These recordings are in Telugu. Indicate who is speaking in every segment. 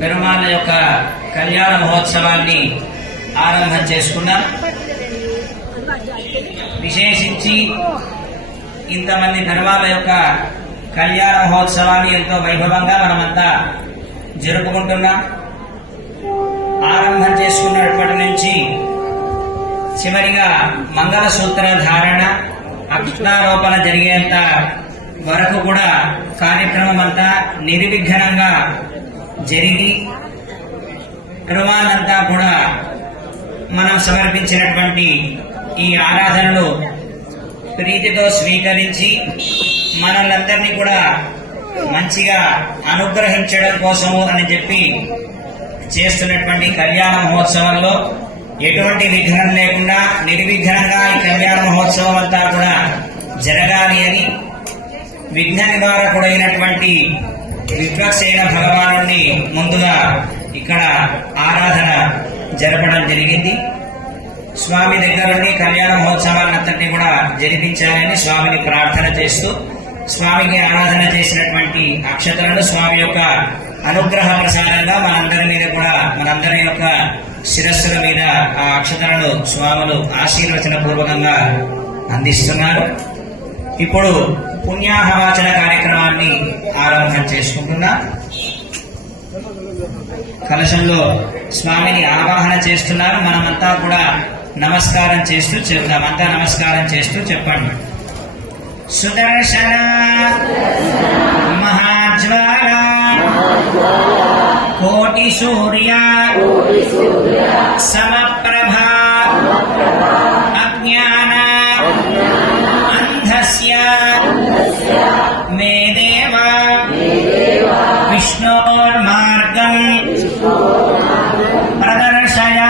Speaker 1: పెరుమాళ్ళ యొక్క కళ్యాణ మహోత్సవాన్ని ఆరంభం చేసుకున్నాం విశేషించి ఇంతమంది పెరుమాళ్ళ యొక్క కళ్యాణ మహోత్సవాన్ని ఎంతో వైభవంగా మనమంతా జరుపుకుంటున్నాం. ఆరంభం చేసుకున్నప్పటి నుంచి చివరిగా మంగళసూత్ర ధారణ అక్షరారోపణ జరిగేంత వరకు కూడా కార్యక్రమం అంతా నిర్విఘ్నంగా జరిగి తరువాతంతా కూడా మనం సమర్పించినటువంటి ఈ ఆరాధనలు ప్రీతితో స్వీకరించి మనల్ందరినీ కూడా మంచిగా అనుగ్రహించడం కోసము అని చెప్పి చేస్తున్నటువంటి కళ్యాణ మహోత్సవంలో ఎటువంటి విఘ్నం లేకుండా నిర్విఘ్నంగా ఈ కళ్యాణ మహోత్సవం అంతా కూడా జరగాలి అని విఘ్న నివారకుడైనటువంటి విశ్వక్సేన భగవాను ముందుగా ఇక్కడ ఆరాధన జరపడం జరిగింది. స్వామి దగ్గరుండి కళ్యాణ మహోత్సవాలంతటినీ కూడా జరిపించాలని స్వామిని ప్రార్థన చేస్తూ స్వామికి ఆరాధన చేసినటువంటి అక్షతలను స్వామి యొక్క అనుగ్రహ ప్రసాదంగా మనందరి మీద కూడా మనందరి యొక్క శిరస్సుల మీద ఆ అక్షతలను స్వాములు ఆశీర్వచన పూర్వకంగా అందిస్తున్నారు. ఇప్పుడు పుణ్యాహవాచన కార్యక్రమాన్ని ఆరంభం చేసుకుంటున్నా. కలశంలో స్వామిని ఆవాహన చేస్తున్నారు. మనమంతా కూడా నమస్కారం చేస్తూ చెప్తాం అంతా నమస్కారం చేస్తూ చెప్పండి. సుదర్శన మహాజ్వాల కోటి సూర్య సమప్రభ అంధస్య మే దేవ విష్ణోర్మార్గం ప్రదర్శయ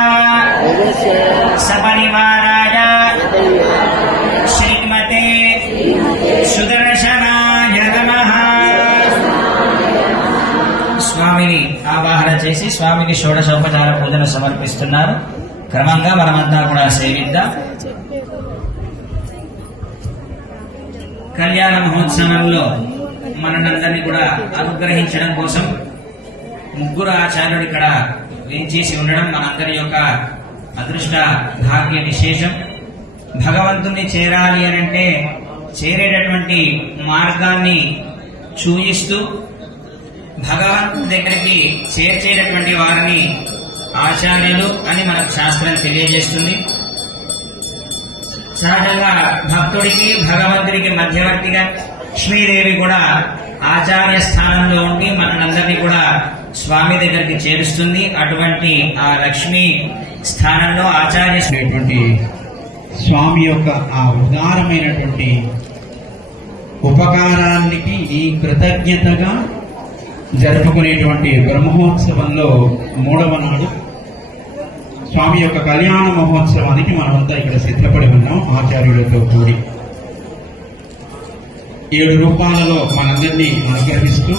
Speaker 1: సపరివారాయ శ్రీమతే సుదర్శనాయ నమః స్వామిని ఆవాహన చేసి స్వామికి షోడశోపచార పూజను సమర్పిస్తున్నారు. క్రమంగా మనమంతా కూడా సేవిద్దాం. కళ్యాణ మహోత్సవంలో మనందరినీ కూడా అనుగ్రహించడం కోసం ముగ్గురు ఆచార్యుడు ఇక్కడ వేంచేసి ఉండడం మనందరి యొక్క అదృష్ట భాగ్య విశేషం. భగవంతుణ్ణి చేరాలి అని అంటే చేరేటటువంటి మార్గాన్ని చూయిస్తూ భగవంతుని దగ్గరికి చేర్చేటటువంటి వారిని ఆచార్యులు అని మనకు శాస్త్రం తెలియజేస్తుంది. సహజంగా భక్తుడికి భగవంతుడికి మధ్యవర్తిగా లక్ష్మీదేవి కూడా ఆచార్య స్థానంలో ఉండి మనందరినీ కూడా స్వామి దగ్గరికి చేరుస్తుంది. అటువంటి ఆ లక్ష్మీ స్థానంలో ఆచార్య
Speaker 2: స్వామి యొక్క ఆ ఉదారమైనటువంటి ఉపకారానికి ఈ కృతజ్ఞతగా జరుపుకునేటువంటి బ్రహ్మోత్సవంలో మూడవ నాడు స్వామి యొక్క కళ్యాణ మహోత్సవానికి మనమంతా ఇక్కడ సిద్ధపడి ఉన్నాం ఆచార్యులతో కూడి. ఏడు రూపాలలో మనందరినీ అనుగ్రహిస్తూ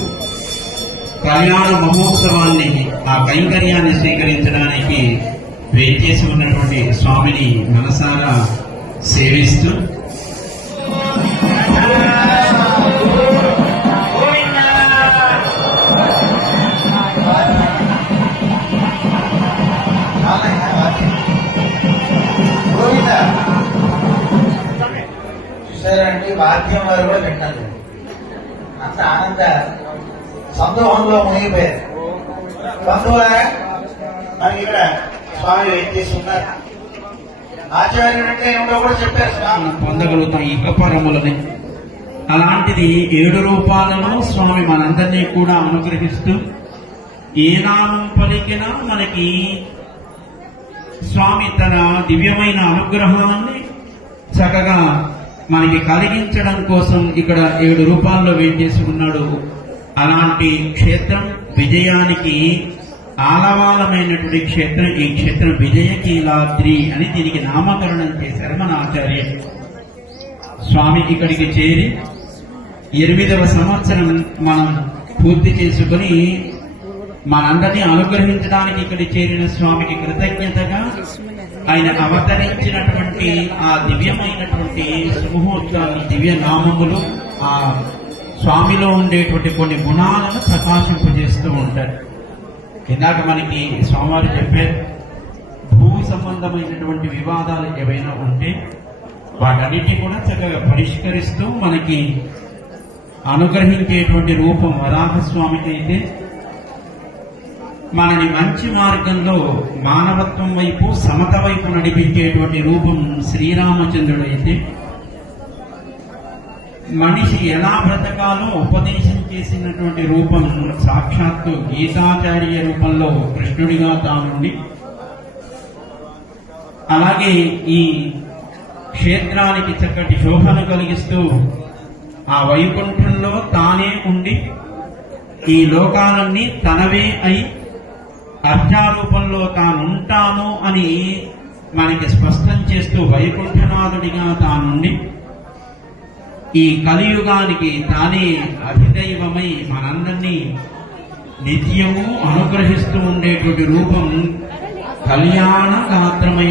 Speaker 2: కళ్యాణ మహోత్సవాన్ని ఆ కైంకర్యాన్ని స్వీకరించడానికి వేచేసి ఉన్నటువంటి స్వామిని మనసారా సేవిస్తూ
Speaker 3: చూసారంటే వాద్యం వారు కూడా వింటారు. అంత ఆనంద సందోహంలో మునిగిపోయారు. బంధువులారా మనకి ఇక్కడ స్వామి వెంకటేశ్వర ఉన్నారు ఆచార్యుడు అంటే ఏమిటో కూడా చెప్పారు స్వామి.
Speaker 2: పొందగలుగుతాం ఇక పరములని అలాంటిది ఏడు రూపాలలో స్వామి మనందరినీ కూడా అనుగ్రహిస్తూ ఏ నామం పలికినా మనకి స్వామి తన దివ్యమైన అనుగ్రహాన్ని చక్కగా మనకి కలిగించడం కోసం ఇక్కడ ఏడు రూపాల్లో వేచేసి ఉన్నాడు? అలాంటి క్షేత్రం విజయానికి ఆలవాలమైనటువంటి క్షేత్రం ఈ క్షేత్రం విజయకీలాద్రి అని దీనికి నామకరణం చేశారు మన ఆచార్య. స్వామి ఇక్కడికి చేరి ఎనిమిదవ సంవత్సరం మనం పూర్తి చేసుకుని మనందరినీ అనుగ్రహించడానికి ఇక్కడ చేరిన స్వామికి కృతజ్ఞతగా ఆయన అవతరించినటువంటి ఆ దివ్యమైనటువంటి సుముహూర్తాన్ని దివ్య నామములు ఆ స్వామిలో ఉండేటువంటి కొన్ని గుణాలను ప్రకాశింపజేస్తూ ఉంటారు. ఇందాక మనకి స్వామివారు చెప్పారు భూ సంబంధమైనటువంటి వివాదాలు ఏవైనా ఉంటే వాటన్నిటి కూడా చక్కగా పరిష్కరిస్తూ మనకి అనుగ్రహించేటువంటి రూపం వరాహస్వామికి అయితే మనని మంచి మార్గంలో మానవత్వం వైపు సమత వైపు నడిపించేటువంటి రూపం శ్రీరామచంద్రుడు అయితే మనిషి ఎలా బ్రతకాలో ఉపదేశం చేసినటువంటి రూపం సాక్షాత్తు గీతాచార్య రూపంలో కృష్ణుడిగా తానుండి అలాగే ఈ క్షేత్రానికి చక్కటి శోభను కలిగిస్తూ ఆ వైకుంఠంలో తానే ఉండి ఈ లోకాలన్నీ తనవే అయి అర్చారూపంలో తానుంటాను అని మనకి స్పష్టం చేస్తూ వైకుంఠనాథుడిగా తానుండి ఈ కలియుగానికి తానే అధిదైవమై మనందరినీ నిత్యము అనుగ్రహిస్తూ ఉండేటువంటి రూపం కళ్యాణ గాత్రమైన